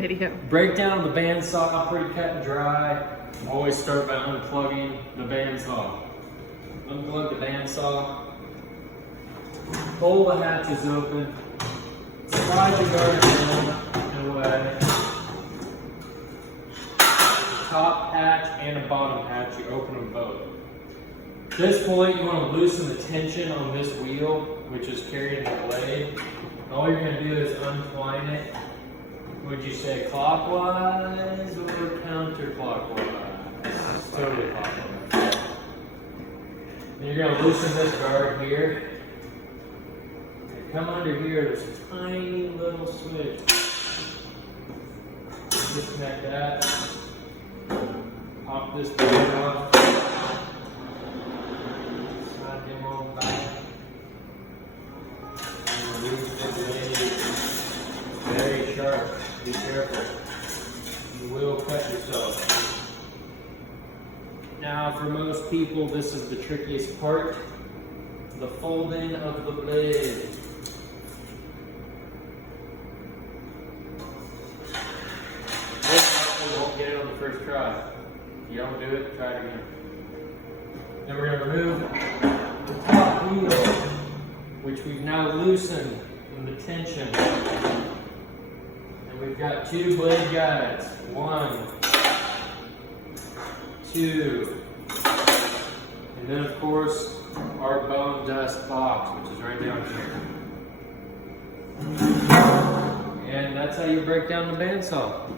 Video. Breakdown of the bandsaw, pretty cut and dry. Always start by unplugging the bandsaw. Unplug the bandsaw. Pull the hatches open. Slide the guard down and away. Top hatch and a bottom hatch, you open them both. At this point, you want to loosen the tension on this wheel, which is carrying the blade. All you're going to do is untwine it. Would you say clockwise or counterclockwise? Totally clockwise. And you're going to loosen this guard here. And come under here, there's a tiny little switch. Disconnect that. Pop this blade off. Slide them on back. And remove the blade. Very sharp. Be careful. You will cut yourself. Now, for most people, this is the trickiest part. The folding of the blade. Most people won't get it on the first try. If you don't do it, try it again. Then we're going to remove the top wheel, which we've now loosened from the tension. We've got two blade guides. 1, 2, and then of course our bone dust box, which is right down here. And that's how you break down the bandsaw.